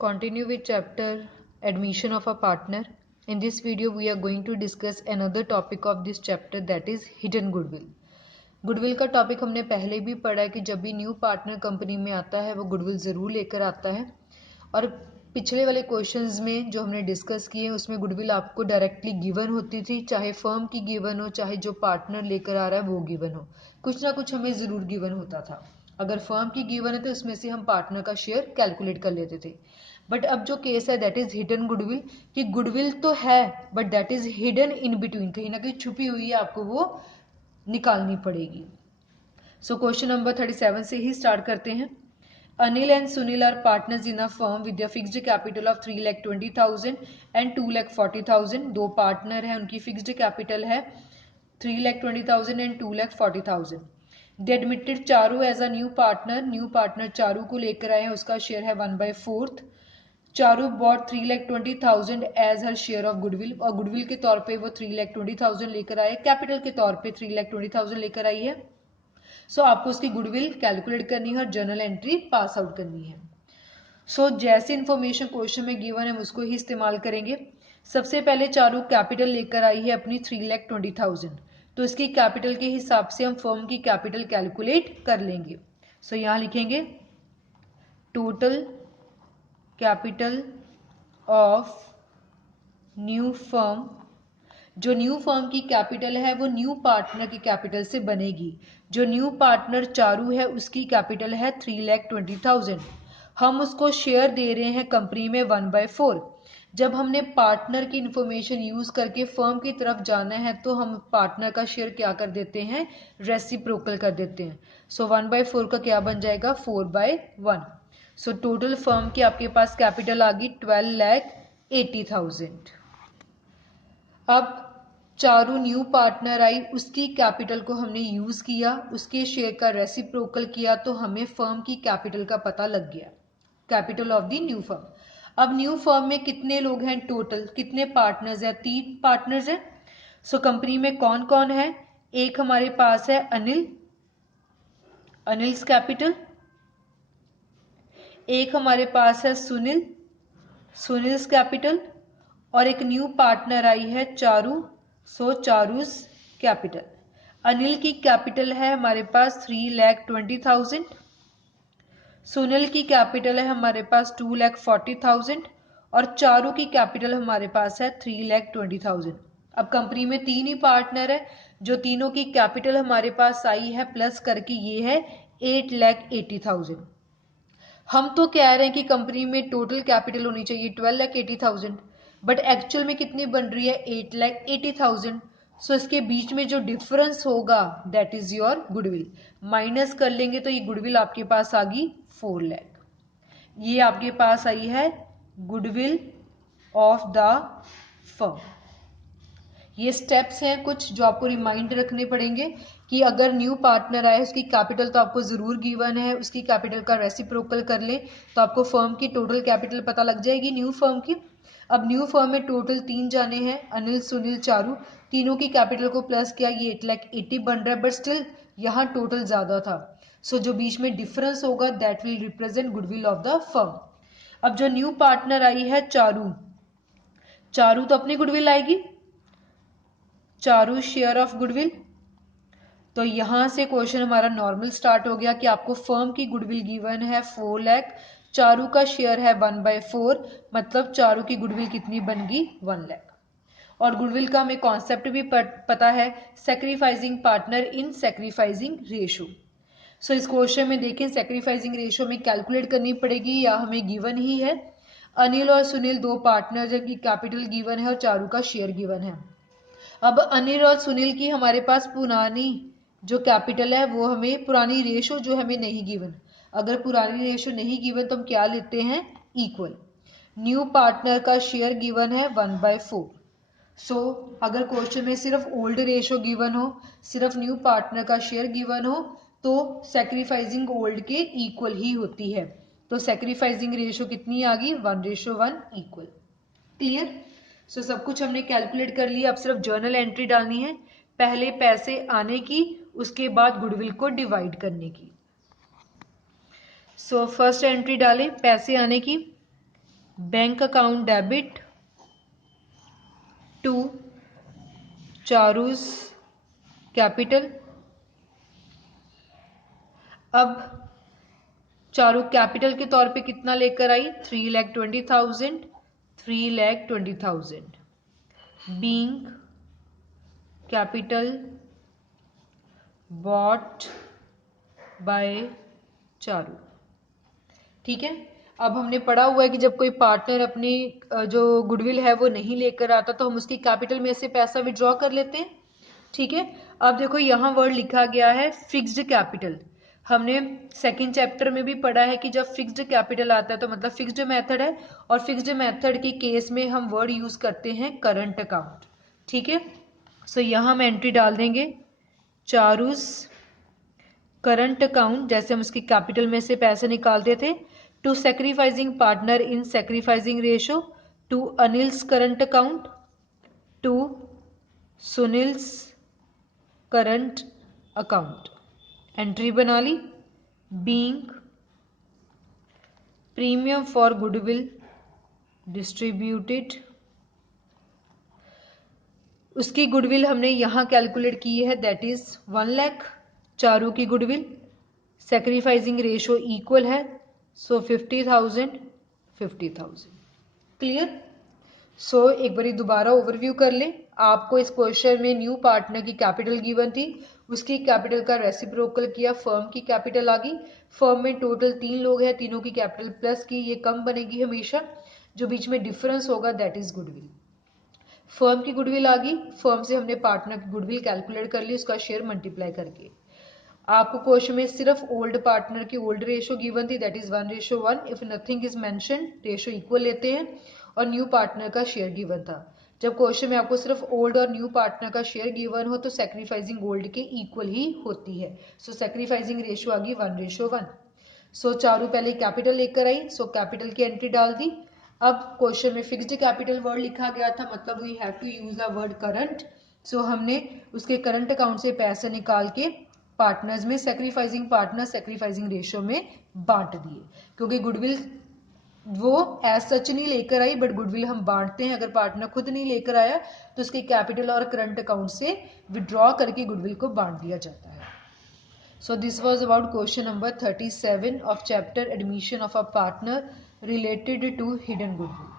Continue with chapter admission of a partner. In this video we are going to discuss another topic of this chapter, that is hidden goodwill. Goodwill का topic हमने पहले भी पढ़ा है कि जब भी न्यू पार्टनर कंपनी में आता है वो गुडविल ज़रूर लेकर आता है। और पिछले वाले क्वेश्चंस में जो हमने डिस्कस किए उसमें गुडविल आपको डायरेक्टली गिवन होती थी, चाहे फर्म की गिवन हो चाहे जो पार्टनर लेकर आ रहा है वो गिवन हो, कुछ ना कुछ हमें ज़रूर गिवन होता था। अगर फर्म की गिवन है तो उसमें से हम पार्टनर का शेयर कैलकुलेट कर लेते थे। बट अब जो केस है दैट इज़ हिडन गुडविल, कि गुडविल तो है but that is hidden in between, कहीं ना कहीं छुपी हुई है, आपको वो निकालनी पड़ेगी। सो क्वेश्चन नंबर 37 से ही स्टार्ट करते हैं। Anil and Sunil are partners in a firm with a fixed capital of 3,20,000 and 2,40,000। दो पार्टनर है, उनकी फिक्स्ड कैपिटल है 3,20,000 and 2,40,000। They admitted Charu as a new partner Charu को लेकर आए हैं, उसका शेयर है 1/4। Charu bought 3,20,000 as her share of goodwill, और गुडविल के तौर पे वो 3,20,000 लेकर आए, कैपिटल के तौर पे 3,20,000 लेकर आई है। सो आपको उसकी गुडविल कैलकुलेट करनी है और जर्नल एंट्री पास आउट करनी है। सो जैसी इंफॉर्मेशन क्वेश्चन में गिवन है उसको ही इस्तेमाल करेंगे। सबसे पहले चारू कैपिटल लेकर आई है अपनी 3,20,000, तो इसकी कैपिटल के हिसाब से हम फर्म की कैपिटल कैलकुलेट कर लेंगे। सो यहाँ लिखेंगे total capital of new firm. जो न्यू फर्म की कैपिटल है वो न्यू पार्टनर की कैपिटल से बनेगी। जो न्यू पार्टनर चारू है उसकी कैपिटल है 3,20,000। हम उसको शेयर दे रहे हैं कंपनी में 1/4। जब हमने पार्टनर की इंफॉर्मेशन यूज करके फर्म की तरफ जाना है तो हम पार्टनर का शेयर क्या कर देते हैं, रेसिप्रोकल कर देते हैं। सो 1/4 का क्या बन जाएगा, 4/1। सो टोटल फर्म की आपके पास कैपिटल आ गई 12,80,000। अब चारू न्यू पार्टनर आई, उसकी कैपिटल को हमने यूज किया, उसके शेयर का रेसिप्रोकल किया, तो हमें फर्म की कैपिटल का पता लग गया, capital of the new firm. अब न्यू फर्म में कितने लोग हैं टोटल, कितने पार्टनर्स हैं, 3 पार्टनर्स हैं। सो कंपनी में कौन कौन है, एक हमारे पास है अनिल, अनिल्स कैपिटल। एक हमारे पास है सुनील, सुनील्स कैपिटल। और एक न्यू पार्टनर आई है चारू, सो चारूस कैपिटल। अनिल की कैपिटल है हमारे पास 3,20,000, सुनील की कैपिटल है हमारे पास 2,40,000 और चारू की कैपिटल हमारे पास है 3,20,000। अब कंपनी में 3 ही पार्टनर है, जो तीनों की कैपिटल हमारे पास आई है प्लस करके ये है 8,80,000। हम तो कह रहे हैं कि कंपनी में टोटल कैपिटल होनी चाहिए 12,80,000, बट एक्चुअल में कितनी बन रही है 8,80,000। सो इसके बीच में जो डिफरेंस होगा that is your goodwill, minus कर लेंगे तो ये गुडविल आपके पास आ गई 4 लाख। ये आपके पास आई है गुडविल ऑफ द फर्म। ये स्टेप्स हैं कुछ जो आपको रिमाइंड रखने पड़ेंगे कि अगर न्यू पार्टनर आए उसकी कैपिटल तो आपको ज़रूर गिवन है, उसकी कैपिटल का रेसिप्रोकल कर लें तो आपको फर्म की टोटल कैपिटल पता लग जाएगी न्यू फर्म की। अब न्यू फर्म में टोटल 3 जाने हैं, अनिल सुनील चारू, तीनों की कैपिटल को प्लस किया, ये 8,80,000 बन रहा है, बट स्टिल यहाँ टोटल ज़्यादा था। सो जो बीच में डिफरेंस होगा that will represent goodwill of the firm. अब जो न्यू पार्टनर आई है चारू, चारू तो अपनी गुडविल आएगी, चारू शेयर ऑफ गुडविल। तो यहां से क्वेश्चन हमारा नॉर्मल स्टार्ट हो गया कि आपको फर्म की गुडविल गिवन है 4 लाख, चारू का शेयर है 1/4, मतलब चारू की गुडविल कितनी बन गई 1 लाख। और गुडविल का हमें कॉन्सेप्ट भी पता है, sacrificing partner in sacrificing ratio. So इस क्वेश्चन में देखें सेक्रीफाइसिंग रेशो में कैलकुलेट करनी पड़ेगी या हमें गिवन ही है। अनिल और सुनील दो पार्टनर जिनकी कैपिटल गिवन है और चारू का शेयर गिवन है। अब अनिल और सुनील की हमारे पास पुरानी जो कैपिटल है वो हमें, पुरानी रेशो जो हमें नहीं गिवन, अगर पुरानी रेशो नहीं गिवन तो हम क्या लेते हैं, इक्वल। न्यू पार्टनर का शेयर गिवन है 1/4। सो अगर क्वेश्चन में सिर्फ ओल्ड रेशो गिवन हो, सिर्फ न्यू पार्टनर का शेयर गिवन हो, तो सेक्रीफाइसिंग ओल्ड के इक्वल ही होती है। तो सेक्रीफाइसिंग रेशो कितनी आ गई, 1:1 इक्वल। क्लियर। सो सब कुछ हमने कैलकुलेट कर लिया, अब सिर्फ जर्नल एंट्री डालनी है, पहले पैसे आने की, उसके बाद गुडविल को डिवाइड करने की। सो फर्स्ट एंट्री डालें पैसे आने की, bank account debit to Charu's capital. अब चारू कैपिटल के तौर पे कितना लेकर आई, 3,20,000, 3,20,000 being capital bought by Charu. ठीक है, अब हमने पढ़ा हुआ है कि जब कोई पार्टनर अपनी जो गुडविल है वो नहीं लेकर आता तो हम उसकी कैपिटल में से पैसा विड्रॉ कर लेते हैं। ठीक है, अब देखो यहाँ वर्ड लिखा गया है फिक्स्ड कैपिटल। हमने सेकंड चैप्टर में भी पढ़ा है कि जब फिक्स्ड कैपिटल आता है तो मतलब फिक्स्ड मेथड है, और फिक्स्ड मेथड के केस में हम वर्ड यूज करते हैं करंट अकाउंट। ठीक है, सो यहाँ हम एंट्री डाल देंगे चारूज करंट अकाउंट, जैसे हम उसकी कैपिटल में से पैसे निकालते थे, to sacrificing partner in sacrificing ratio, to Anil's current account, to Sunil's current account. Entry बना ली, being premium for goodwill distributed. उसकी गुडविल हमने यहां कैलकुलेट की है, दैट इज 1 लाख। चारू की गुडविल सेक्रीफाइसिंग रेशो इक्वल है, सो 50,000 50,000। क्लियर। सो एक बारी दोबारा ओवरव्यू कर ले। आपको इस क्वेश्चन में न्यू पार्टनर की कैपिटल गिवन थी, उसकी कैपिटल का रेसिप्रोकल किया, फर्म की कैपिटल आ गई। फर्म में टोटल 3 लोग हैं, तीनों की कैपिटल प्लस की, ये कम बनेगी हमेशा, जो बीच में डिफरेंस होगा दैट इज गुडविल। फर्म की गुडविल आ गई, फर्म से हमने पार्टनर की गुडविल कैलकुलेट कर ली उसका शेयर मल्टीप्लाई करके। आपको क्वेश्चन में सिर्फ ओल्ड पार्टनर की ओल्ड रेशो गिवन थी, that is 1:1। If nothing is mention ratio equal लेते हैं, और न्यू पार्टनर का शेयर गिवन था। जब क्वेश्चन में आपको सिर्फ ओल्ड और न्यू पार्टनर का शेयर गिवन हो तो सेक्रीफाइसिंग ओल्ड के इक्वल ही होती है। सो सेक्रीफाइसिंग रेशो आ गई 1:1। सो चारू पहले कैपिटल लेकर आई, सो कैपिटल की एंट्री डाल दी। अब क्वेश्चन में फिक्स्ड कैपिटल वर्ड लिखा गया था, मतलब we have to use the word current. So हमने उसके करंट अकाउंट से पैसे निकाल के पार्टनर्स में सेक्रीफाइसिंग पार्टनर सेक्रीफाइसिंग रेशियो में बांट दिए, क्योंकि गुडविल वो एज सच नहीं लेकर आई, बट गुडविल हम बांटते हैं। अगर पार्टनर खुद नहीं लेकर आया तो उसके कैपिटल और करंट अकाउंट से विड्रॉ करके गुडविल को बांट दिया जाता है। So this was about question number 37 of chapter admission of a partner related to hidden goodwill.